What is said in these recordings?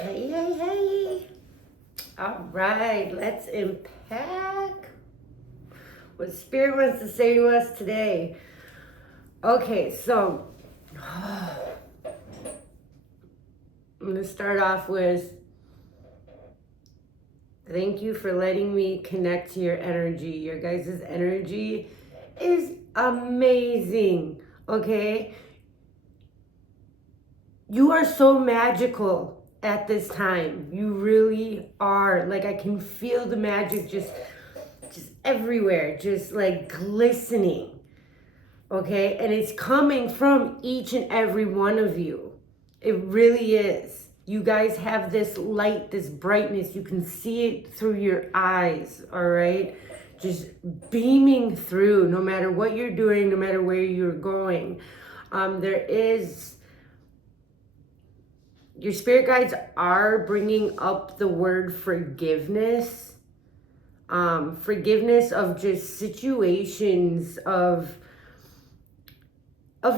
Hey, hey, hey. All right, let's unpack what Spirit wants to say to us today. Okay, so I'm going to start off with thank you for letting me connect to your energy. Your guys' energy is amazing, okay? You are so magical at this time. You really are. Like, I can feel the magic just everywhere, just like glistening. Okay, and it's coming from each and every one of you. It really is. You guys have this light, this brightness. You can see it through your eyes, all right? Just beaming through, no matter what you're doing, no matter where you're going. There is, your spirit guides are bringing up the word forgiveness. Forgiveness of just situations of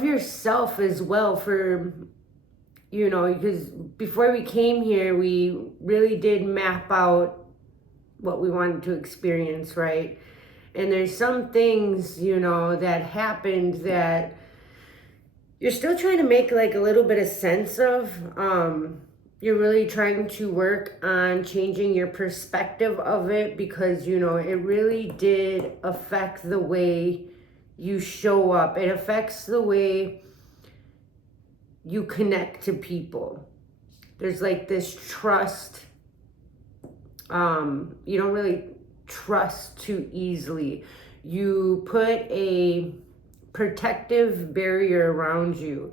yourself as well, for because before we came here we really did map out what we wanted to experience, right? And there's some things that happened that you're still trying to make like a little bit of sense of. You're really trying to work on changing your perspective of it, because it really did affect the way you show up. It affects the way you connect to people. There's like this trust. You don't really trust too easily. You put a protective barrier around you,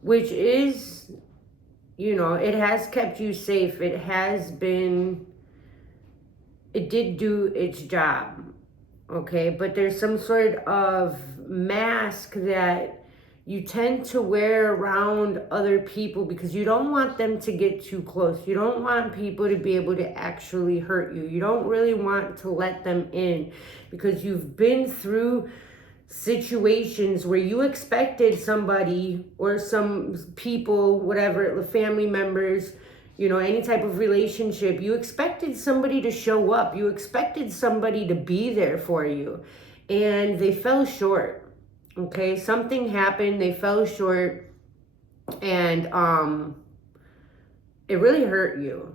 which is, it has kept you safe. It did do its job. Okay, but there's some sort of mask that you tend to wear around other people because you don't want them to get too close. You don't want people to be able to actually hurt you. You don't really want to let them in because you've been through situations where you expected somebody or some people, whatever, family members, any type of relationship, you expected somebody to show up. You expected somebody to be there for you, and they fell short. Okay, something happened, they fell short, and it really hurt you.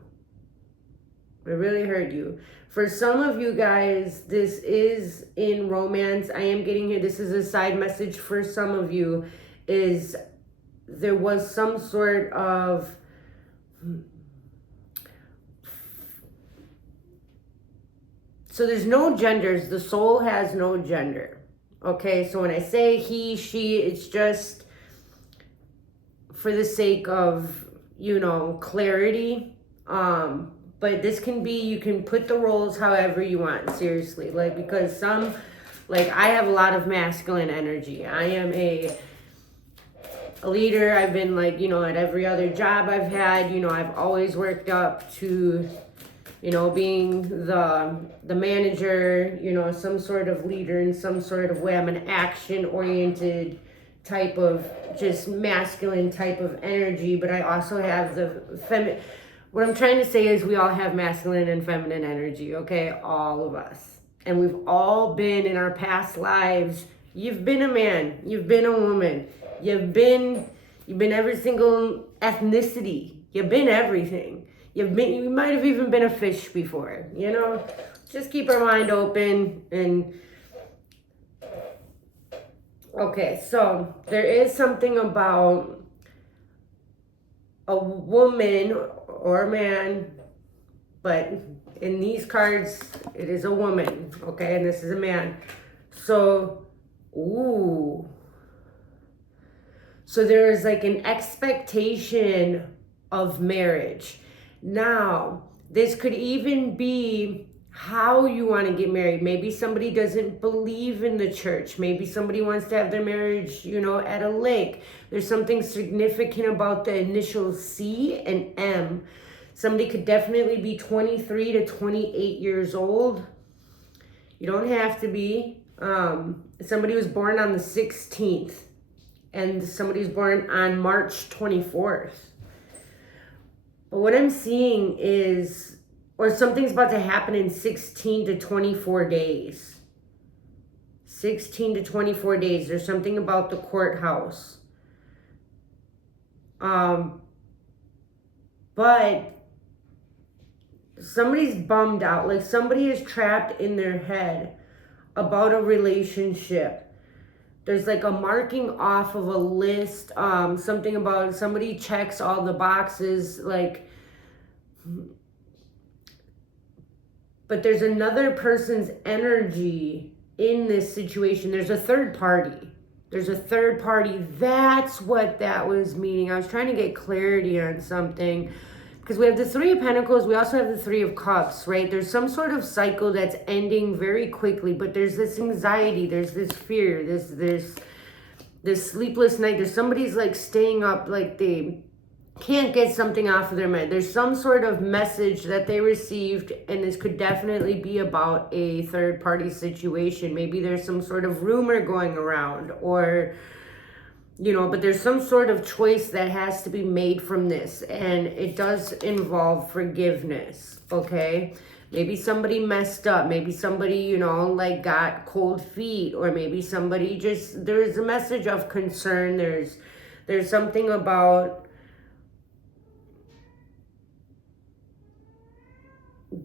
It really hurt you. For some of you guys, this is in romance. I am getting here. This is a side message for some of you. Is there was some sort of so there's no genders. The soul has no gender. Okay, so when I say he, she, it's just for the sake of, clarity. But this can be, you can put the roles however you want, seriously. Like, because I have a lot of masculine energy. I am a leader. I've been at every other job I've had, I've always worked up to, being the manager, some sort of leader in some sort of way. I'm an action-oriented type of just masculine type of energy, but I also have the feminine. What I'm trying to say is we all have masculine and feminine energy, okay? All of us. And we've all been in our past lives. You've been a man, you've been a woman, you've been every single ethnicity. You've been everything. You might have even been a fish before, Just keep our mind open. And okay, so there is something about a woman or a man, but in these cards, it is a woman, okay? And this is a man. So, ooh. So there is like an expectation of marriage. Now, this could even be how you want to get married. Maybe somebody doesn't believe in the church. Maybe somebody wants to have their marriage, at a lake. There's something significant about the initials C and M. Somebody could definitely be 23 to 28 years old. You don't have to be. Somebody was born on the 16th, and somebody was born on March 24th. But what I'm seeing is, or something's about to happen in 16 to 24 days. 16 to 24 days. There's something about the courthouse. But somebody's bummed out. Like somebody is trapped in their head about a relationship. There's like a marking off of a list. Something about somebody checks all the boxes. Like, but there's another person's energy in this situation. There's a third party. There's a third party. That's what that was meaning. I was trying to get clarity on something. Because we have the Three of Pentacles. We also have the Three of Cups, right? There's some sort of cycle that's ending very quickly. But there's this anxiety. There's this fear. This sleepless night. There's somebody's like staying up like they can't get something off of their mind. There's some sort of message that they received, and this could definitely be about a third party situation. Maybe there's some sort of rumor going around, or but there's some sort of choice that has to be made from this, and it does involve forgiveness. Okay, maybe somebody messed up, maybe somebody like got cold feet, or maybe somebody just, there's a message of concern. There's something about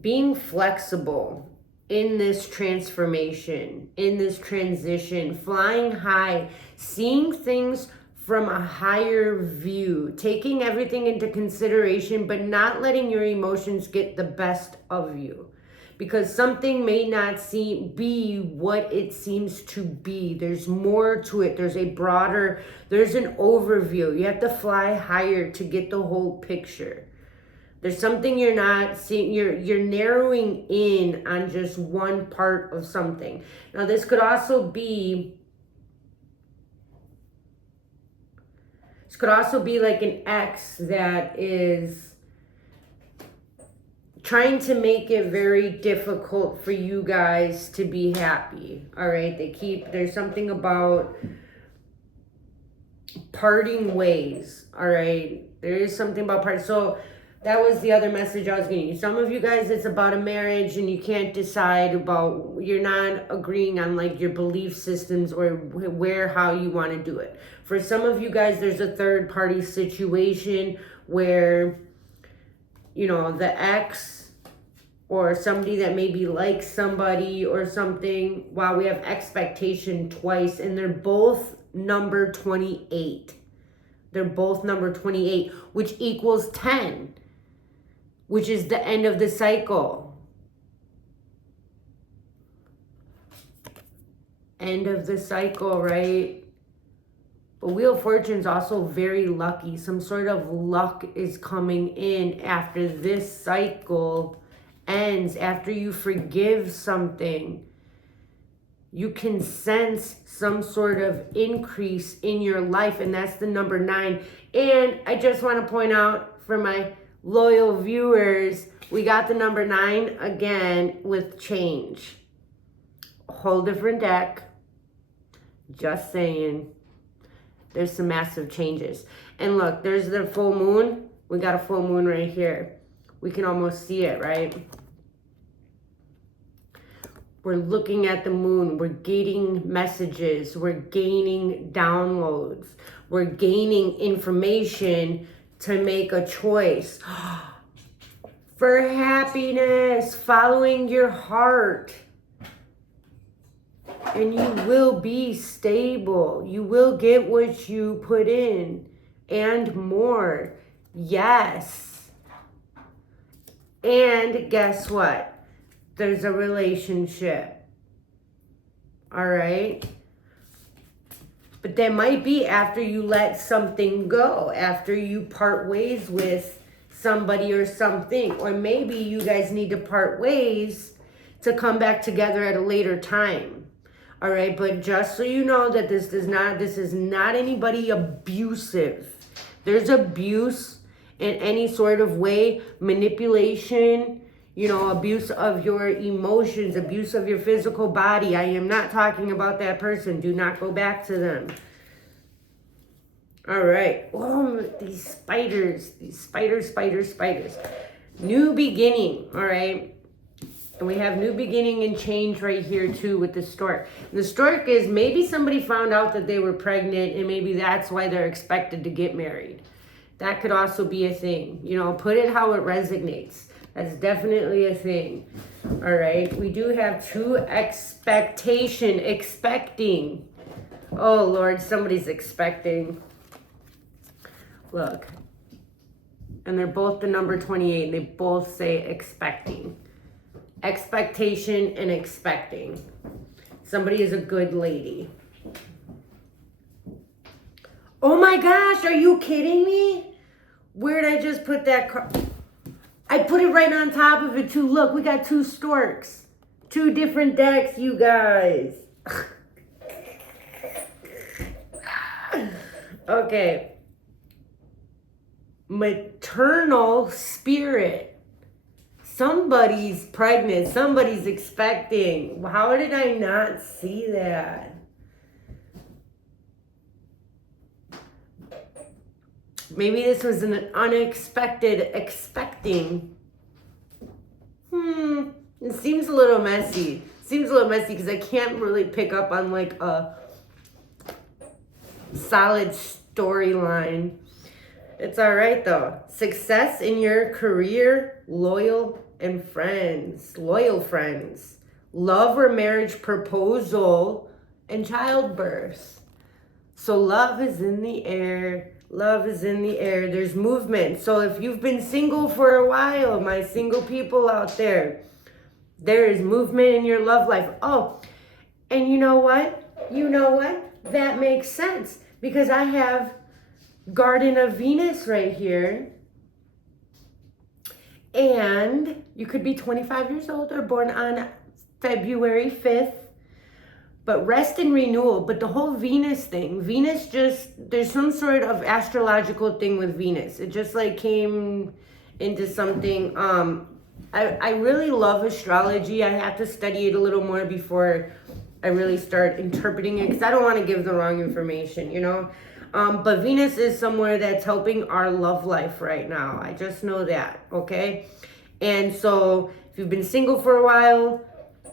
being flexible in this transformation, in this transition, flying high, seeing things from a higher view, taking everything into consideration, but not letting your emotions get the best of you. Because something may not be what it seems to be. There's more to it. There's an overview. You have to fly higher to get the whole picture. There's something you're not seeing. You're narrowing in on just one part of something. Now, this could also be like an ex that is trying to make it very difficult for you guys to be happy. All right, there's something about parting ways. All right, there is something about parting. So that was the other message I was getting. Some of you guys, it's about a marriage and you can't decide about, you're not agreeing on like your belief systems or how you want to do it. For some of you guys, there's a third party situation where, the ex or somebody that maybe likes somebody or something. Wow, we have expectation twice, and they're both number 28. They're both number 28, which equals 10. Which is the end of the cycle. End of the cycle, right? But Wheel of Fortune's also very lucky. Some sort of luck is coming in after this cycle ends. After you forgive something, you can sense some sort of increase in your life. And that's the number 9. And I just want to point out for my loyal viewers, we got the number 9 again with change. A whole different deck. Just saying. There's some massive changes. And look, there's the full moon. We got a full moon right here. We can almost see it, right? We're looking at the moon. We're getting messages. We're gaining downloads. We're gaining information to make a choice for happiness, following your heart. And you will be stable. You will get what you put in and more. Yes. And guess what? There's a relationship. All right? But that might be after you let something go, after you part ways with somebody or something. Or maybe you guys need to part ways to come back together at a later time. All right, but just so you know that this is not anybody abusive. There's abuse in any sort of way, manipulation, abuse of your emotions, abuse of your physical body. I am not talking about that person. Do not go back to them. All right. Oh, these spiders. Spiders. New beginning. All right. And we have new beginning and change right here too with the stork. The stork is maybe somebody found out that they were pregnant and maybe that's why they're expected to get married. That could also be a thing. You know, put it how it resonates. That's definitely a thing. All right. We do have two expectation. Expecting. Oh, Lord, somebody's expecting. Look. And they're both the number 28. And they both say expecting. Expectation and expecting. Somebody is a good lady. Oh my gosh, are you kidding me? Where did I just put that card? I put it right on top of it too. Look, we got two storks. Two different decks, you guys. Okay. Maternal spirit. Somebody's pregnant. Somebody's expecting. How did I not see that? Maybe this was an unexpected expecting. It seems a little messy. Seems a little messy because I can't really pick up on like a solid storyline. It's all right though. Success in your career, loyal friends, love or marriage proposal, and childbirth. So love is in the air. Love is in the air. There's movement. So if you've been single for a while, my single people out there, there is movement in your love life. Oh, and you know what? That makes sense because I have Garden of Venus right here. And you could be 25 years old or born on February 5th. But rest and renewal. But the whole Venus thing, Venus just, there's some sort of astrological thing with Venus. It just like came into something. I really love astrology. I have to study it a little more before I really start interpreting it because I don't want to give the wrong information, you know. But Venus is somewhere that's helping our love life right now. I just know that, okay? And so if you've been single for a while,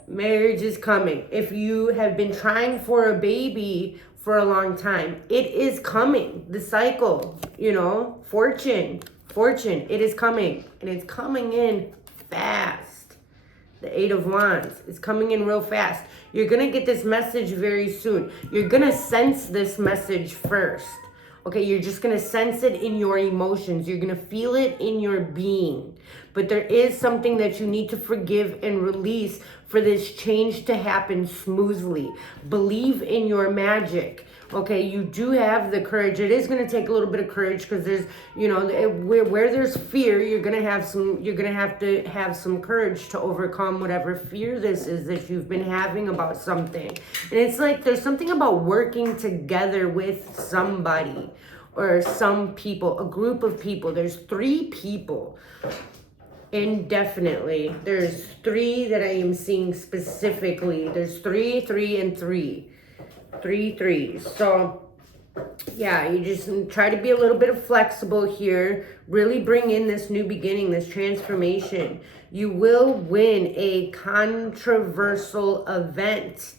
marriage is coming. If you have been trying for a baby for a long time, it is coming. The cycle, you know, fortune, it is coming. And it's coming in fast. The Eight of Wands is coming in real fast. You're going to get this message very soon. You're going to sense this message first. Okay, you're just going to sense it in your emotions. You're going to feel it in your being. But there is something that you need to forgive and release for this change to happen smoothly. Believe in your magic. Okay, you do have the courage. It is going to take a little bit of courage because there's, you know, where there's fear, you're going to have to have some courage to overcome whatever fear this is that you've been having about something. And it's like there's something about working together with somebody or some people, a group of people. There's 3 people. Indefinitely. There's 3 that I am seeing specifically. There's 3, 3, and 3. 3 3s. So yeah, you just try to be a little bit flexible here. Really bring in this new beginning, this transformation. You will win a controversial event.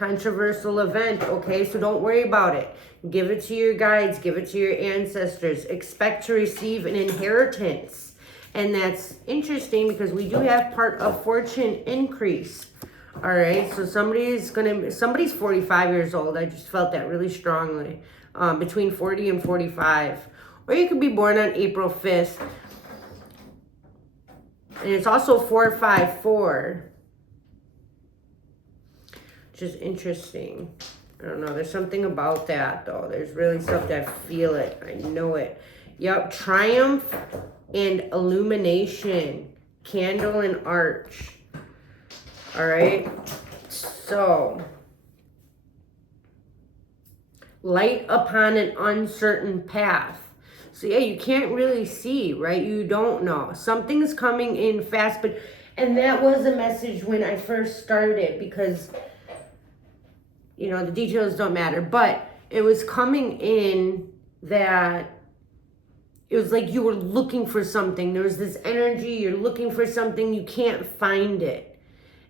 Okay? So don't worry about it. Give it to your guides. Give it to your ancestors. Expect to receive an inheritance. And that's interesting because we do have part of fortune increase. All right, so somebody's 45 years old. I just felt that really strongly. Between 40 and 45. Or you could be born on April 5th. And it's also 454. Which is interesting. I don't know. There's something about that, though. There's really something. I feel it. I know it. Yep, triumph and illumination. Candle and arch. All right, so light upon an uncertain path. So yeah, you can't really see, right? You don't know. Something's coming in fast, and that was a message when I first started because, you know, the details don't matter, but it was coming in that it was like you were looking for something. There was this energy, you're looking for something, you can't find it.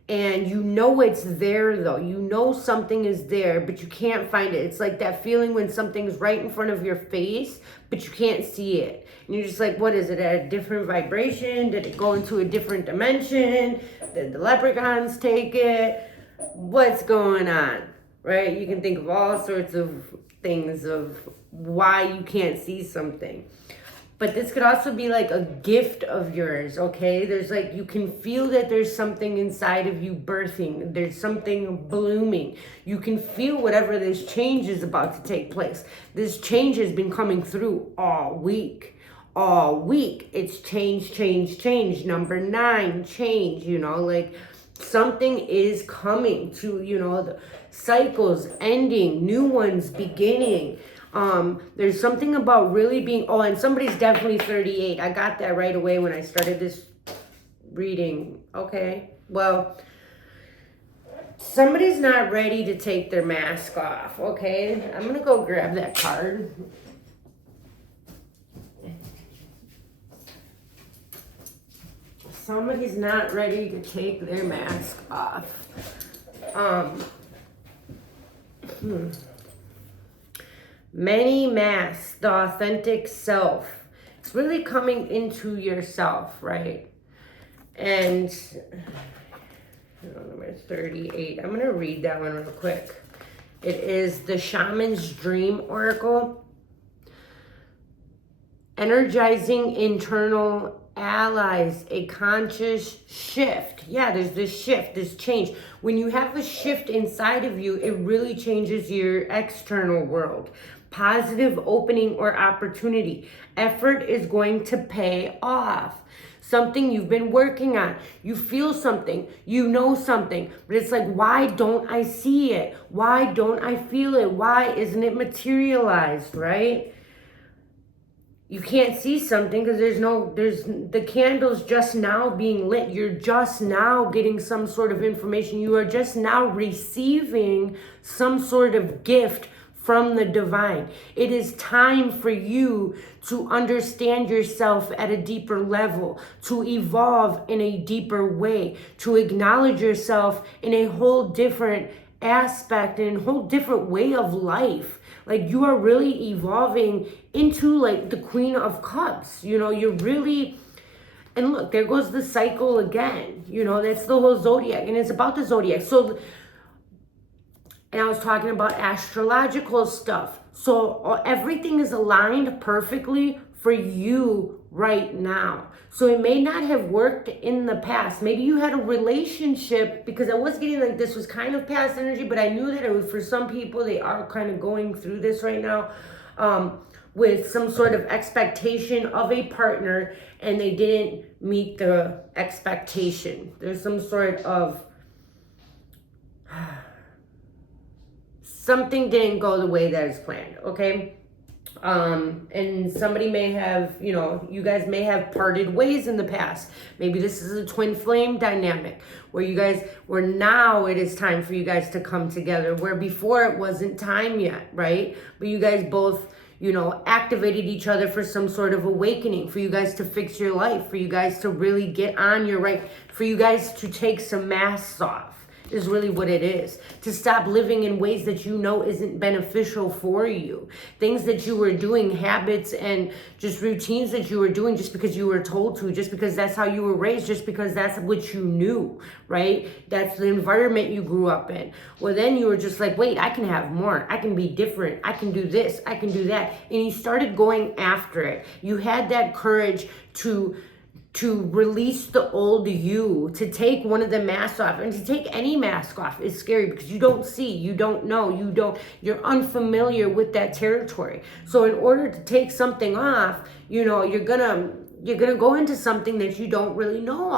And you know it's there though. You know something is there, but you can't find it. It's like that feeling when something's right in front of your face, but you can't see it. And you're just like, what is it, at a different vibration? Did it go into a different dimension? Did the leprechauns take it? What's going on? Right? You can think of all sorts of things of why you can't see something. But this could also be like a gift of yours, okay? There's like, you can feel that there's something inside of you birthing. There's something blooming. You can feel whatever this change is about to take place. This change has been coming through all week. All week. It's change, change, change. Number 9, change, you know, like something is coming to, you know, the cycles ending, new ones beginning. There's something about really being, and somebody's definitely 38. I got that right away when I started this reading. Okay, well, somebody's not ready to take their mask off. Okay, I'm gonna go grab that card. Somebody's not ready to take their mask off. Many masks, the authentic self. It's really coming into yourself, right? And number 38. I'm going to read that one real quick. It is the Shaman's Dream Oracle. Energizing internal allies, a conscious shift. Yeah, there's this shift, this change. When you have a shift inside of you, it really changes your external world. Positive opening or opportunity. Effort is going to pay off. Something you've been working on. You feel something. You know something. But it's like, why don't I see it? Why don't I feel it? Why isn't it materialized, right? You can't see something because there's the candle's just now being lit. You're just now getting some sort of information. You are just now receiving some sort of gift from the divine. It is time for you to understand yourself at a deeper level, to evolve in a deeper way, to acknowledge yourself in a whole different aspect and a whole different way of life. Like, you are really evolving into like the Queen of Cups. You know, you're really, and look, there goes the cycle again. You know, that's the whole zodiac, and it's about the zodiac. So, and I was talking about astrological stuff. So everything is aligned perfectly for you right now. So it may not have worked in the past. Maybe you had a relationship, because I was getting like this was kind of past energy, but I knew that it was for some people, they are kind of going through this right now with some sort of expectation of a partner, and they didn't meet the expectation. There's some sort of something didn't go the way that is planned, okay? And somebody may have, you know, you guys may have parted ways in the past. Maybe this is a twin flame dynamic where now it is time for you guys to come together, where before it wasn't time yet, right? But you guys both, you know, activated each other for some sort of awakening, for you guys to fix your life, for you guys to really get on your right, for you guys to take some masks off. Is really what it is. To stop living in ways that you know isn't beneficial for you. Things that you were doing, habits and just routines that you were doing just because you were told to, just because that's how you were raised, just because that's what you knew, right? That's the environment you grew up in. Well, then you were just like, wait, I can have more. I can be different. I can do this. I can do that. And you started going after it. You had that courage to release the old you, to take one of the masks off. And to take any mask off is scary because you don't see, you don't know, you're unfamiliar with that territory. So in order to take something off, you know, you're gonna go into something that you don't really know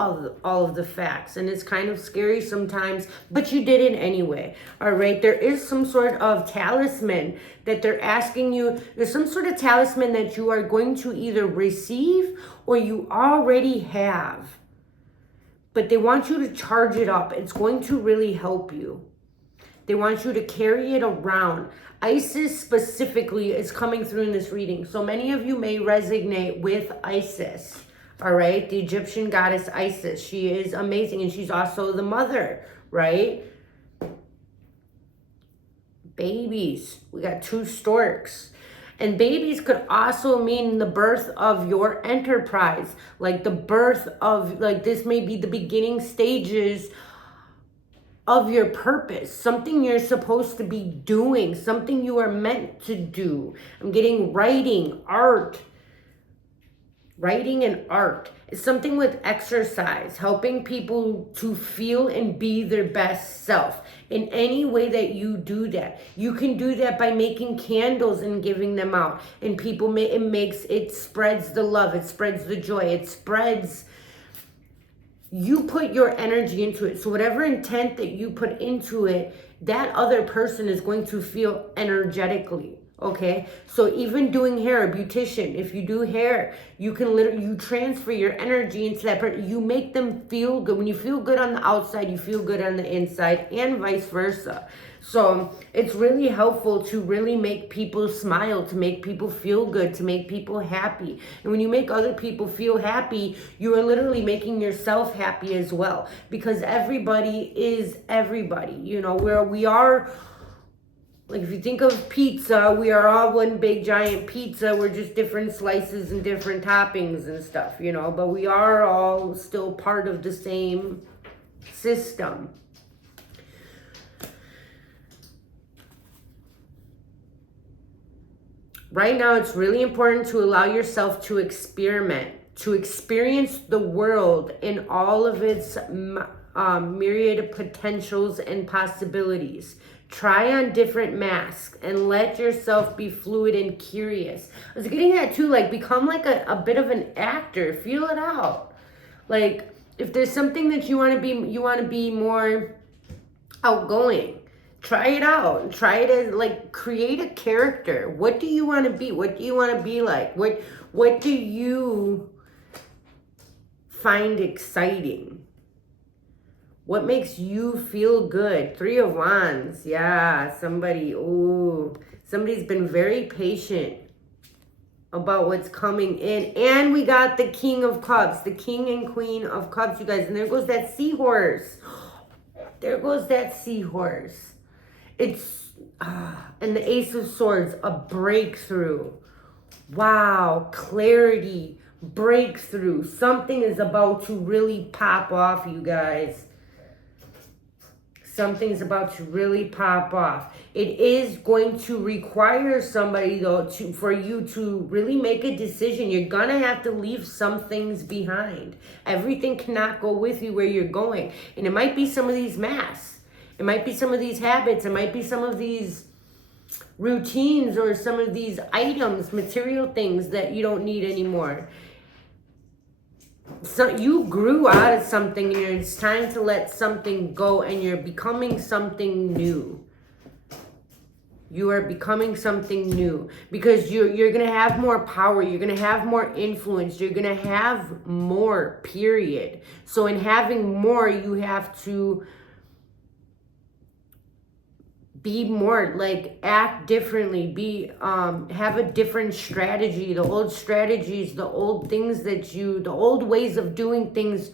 all of the facts, and it's kind of scary sometimes, but you did it anyway. All right, there is some sort of talisman that they're asking you. There's some sort of talisman that you are going to either receive or you already have, but they want you to charge it up. It's going to really help you. They want you to carry it around. Isis specifically is coming through in this reading. So many of you may resonate with Isis. All right, the Egyptian goddess Isis. She is amazing, and she's also the mother, right? Babies. We got 2 storks. And babies could also mean the birth of your enterprise. Like the birth of, like this may be the beginning stages of your purpose. Something you're supposed to be doing. Something you are meant to do. I'm getting writing, art. Writing and art. It's something with exercise, helping people to feel and be their best self. In any way that you do that, you can do that by making candles and giving them out. And people, it spreads the love, it spreads the joy, it spreads, you put your energy into it. So whatever intent that you put into it, that other person is going to feel energetically. Okay, so even doing hair, a beautician, if you do hair, you can literally, you transfer your energy into that person. You make them feel good. When you feel good on the outside, you feel good on the inside, and vice versa. So it's really helpful to really make people smile, to make people feel good, to make people happy. And when you make other people feel happy, you are literally making yourself happy as well, because everybody is everybody. You know, where we are. Like if you think of pizza, we are all one big giant pizza. We're just different slices and different toppings and stuff, you know, but we are all still part of the same system. Right now, it's really important to allow yourself to experiment, to experience the world in all of its myriad of potentials and possibilities. Try on different masks and let yourself be fluid and curious. I was getting that too, like become like a bit of an actor. Feel it out. Like if there's something that you want to be more outgoing. Try it out. Try it as like create a character. What do you want to be? What do you want to be like? What do you find exciting? What makes you feel good? 3 of Wands. Yeah, somebody's been very patient about what's coming in. And we got the King of Cups, the King and Queen of Cups, you guys. And there goes that seahorse. There goes that seahorse. It's, and the Ace of Swords, a breakthrough. Wow, clarity, breakthrough. Something is about to really pop off, you guys. Something's about to really pop off. It is going to require somebody though for you to really make a decision. You're gonna have to leave some things behind. Everything cannot go with you where you're going. And it might be some of these masks. It might be some of these habits. It might be some of these routines or some of these items, material things that you don't need anymore. So you grew out of something and it's time to let something go and you're becoming something new. You are becoming something new because you're going to have more power. You're going to have more influence. You're going to have more, period. So in having more, you have to be more, like act differently, have a different strategy. The old strategies, the old things the old ways of doing things,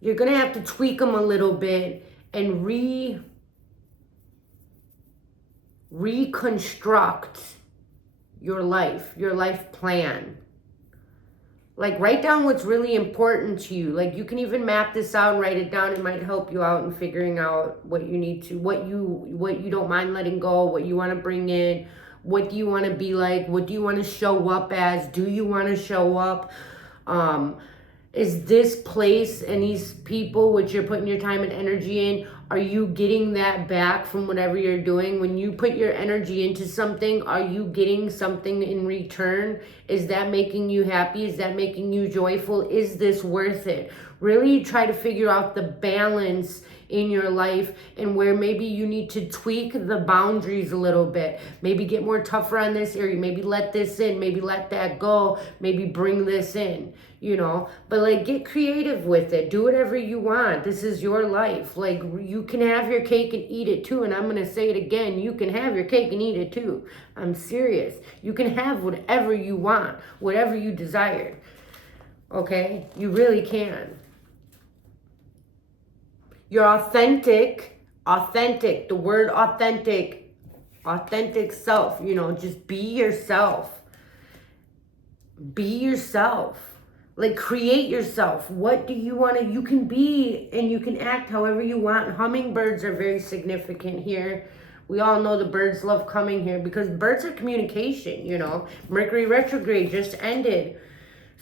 you're going to have to tweak them a little bit and reconstruct your life plan. Like write down what's really important to you. Like you can even map this out and write it down. It might help you out in figuring out what you need to, what you don't mind letting go, what you want to bring in, what do you want to be like, what do you want to show up as, do you want to show up, is this place and these people which you're putting your time and energy in, are you getting that back from whatever you're doing? When you put your energy into something, are you getting something in return? Is that making you happy? Is that making you joyful? Is this worth it? Really try to figure out the balance in your life, and where maybe you need to tweak the boundaries a little bit. Maybe get more tougher on this area. Maybe let this in. Maybe let that go. Maybe bring this in, you know. But like, get creative with it. Do whatever you want. This is your life. Like, you can have your cake and eat it too. And I'm going to say it again. You can have your cake and eat it too. I'm serious. You can have whatever you want, whatever you desire. Okay? You really can. You're authentic, the word authentic self, you know, just be yourself. Be yourself. Like, create yourself. What do you want to, you can be and you can act however you want. Hummingbirds are very significant here. We all know the birds love coming here because birds are communication, you know. Mercury retrograde just ended.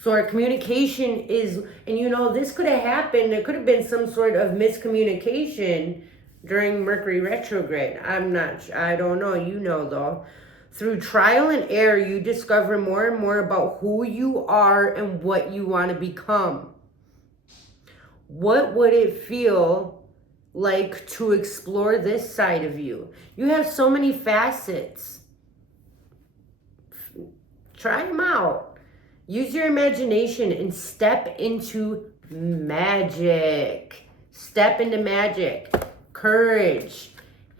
So our communication is, and you know, this could have happened. There could have been some sort of miscommunication during Mercury retrograde. I don't know. You know, though. Through trial and error, you discover more and more about who you are and what you want to become. What would it feel like to explore this side of you? You have so many facets. Try them out. Use your imagination and step into magic. Step into magic. Courage.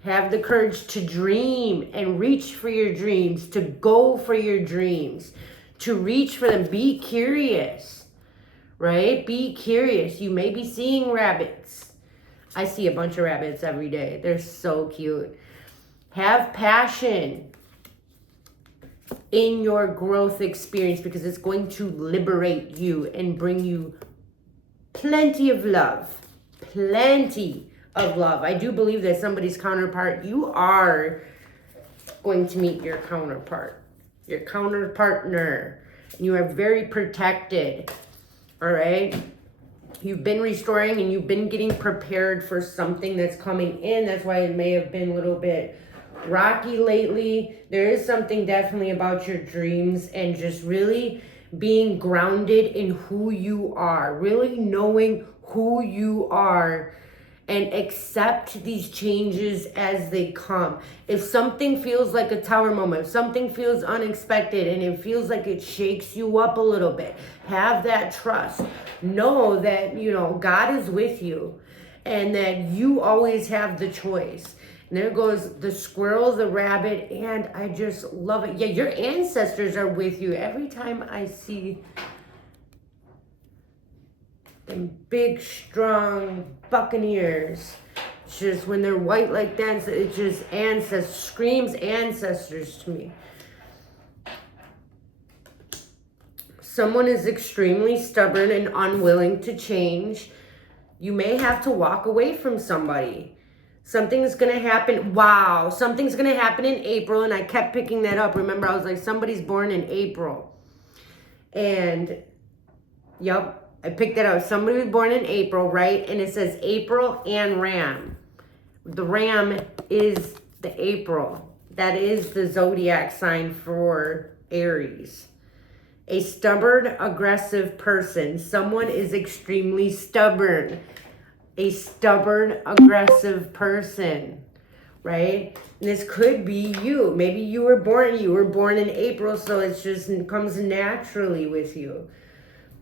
Have the courage to dream and reach for your dreams, to go for your dreams, to reach for them. Be curious, right? Be curious. You may be seeing rabbits. I see a bunch of rabbits every day. They're so cute. Have passion in your growth experience because it's going to liberate you and bring you plenty of love. Plenty of love. I do believe that somebody's counterpart, you are going to meet your counterpart, your counterpartner. You are very protected. All right. You've been restoring and you've been getting prepared for something that's coming in. That's why it may have been a little bit rocky lately. There is something definitely about your dreams and just really being grounded in who you are, really knowing who you are, and accept these changes as they come. If something feels like a tower moment, if something feels unexpected and it feels like it shakes you up a little bit, have that trust. Know that, you know, God is with you and that you always have the choice. And there goes the squirrel, the rabbit, and I just love it. Yeah, your ancestors are with you. Every time I see them big, strong buccaneers, it's just when they're white like that, it just screams ancestors to me. Someone is extremely stubborn and unwilling to change. You may have to walk away from somebody. Something's going to happen. Wow. Something's going to happen in April. And I kept picking that up. Remember, I was like, somebody's born in April. And, yep. I picked that up. Somebody was born in April, right? And it says April and Ram. The Ram is the April. That is the zodiac sign for Aries. A stubborn, aggressive person. Someone is extremely stubborn. A stubborn, aggressive person, right? And this could be you. Maybe you were born in April, so it comes naturally with you.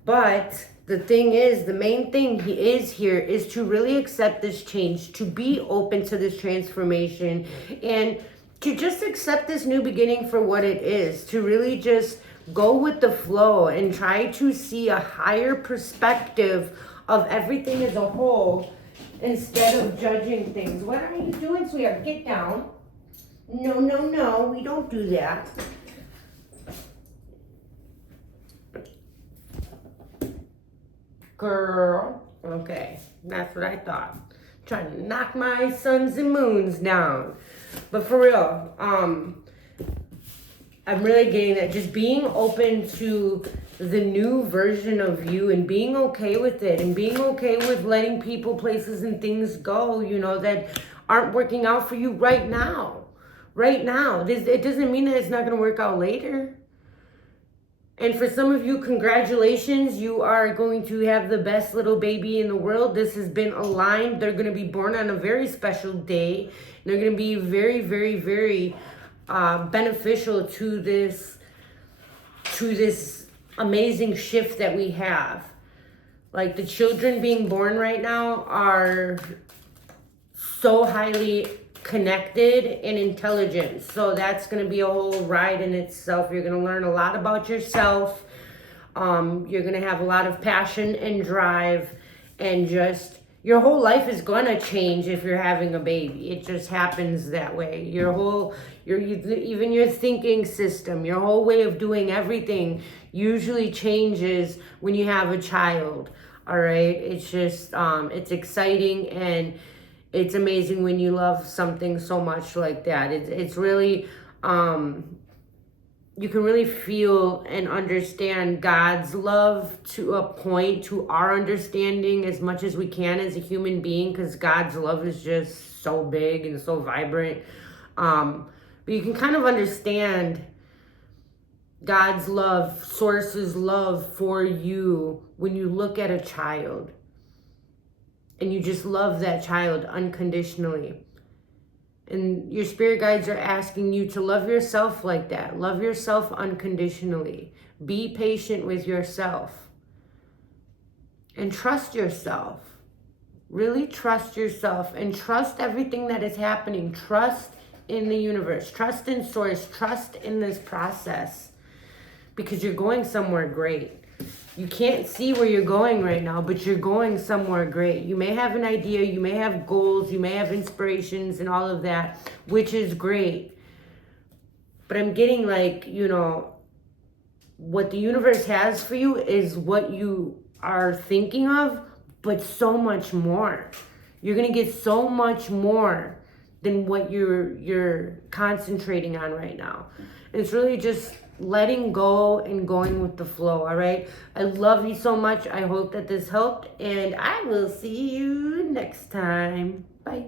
But the thing is, the main thing is to really accept this change, to be open to this transformation, and to just accept this new beginning for what it is, to really just go with the flow and try to see a higher perspective of everything as a whole instead of judging things. What are you doing, sweetheart? Get down. No, we don't do that. Girl. Okay, that's what I thought. Trying to knock my suns and moons down. But for real, I'm really getting that. Just being open to the new version of you and being okay with it and being okay with letting people, places, and things go, you know, that aren't working out for you right now. Right now. It doesn't mean that it's not going to work out later. And for some of you, congratulations. You are going to have the best little baby in the world. This has been aligned. They're going to be born on a very special day. They're going to be very, very, very beneficial to this amazing shift that we have. Like, the children being born right now are so highly connected and intelligent. So that's going to be a whole ride in itself. You're going to learn a lot about yourself. You're going to have a lot of passion and drive, and just your whole life is going to change if you're having a baby. It just happens that way. Even your thinking system, your whole way of doing everything usually changes when you have a child. All right. It's just, it's exciting, and it's amazing when you love something so much like that. It's really, you can really feel and understand God's love to a point, to our understanding, as much as we can as a human being, because God's love is just so big and so vibrant. But you can kind of understand God's love, Source's love for you when you look at a child and you just love that child unconditionally. And your spirit guides are asking you to love yourself like that. Love yourself unconditionally. Be patient with yourself. And trust yourself. Really trust yourself, and trust everything that is happening. Trust in the universe. Trust in Source. Trust in this process, because you're going somewhere great. You can't see where you're going right now, but you're going somewhere great. You may have an idea, you may have goals, you may have inspirations and all of that, which is great. But I'm getting like, what the universe has for you is what you are thinking of, but so much more. You're going to get so much more than what you're concentrating on right now. And it's really just letting go and going with the flow. All right. I love you so much. I hope that this helped, and I will see you next time. Bye.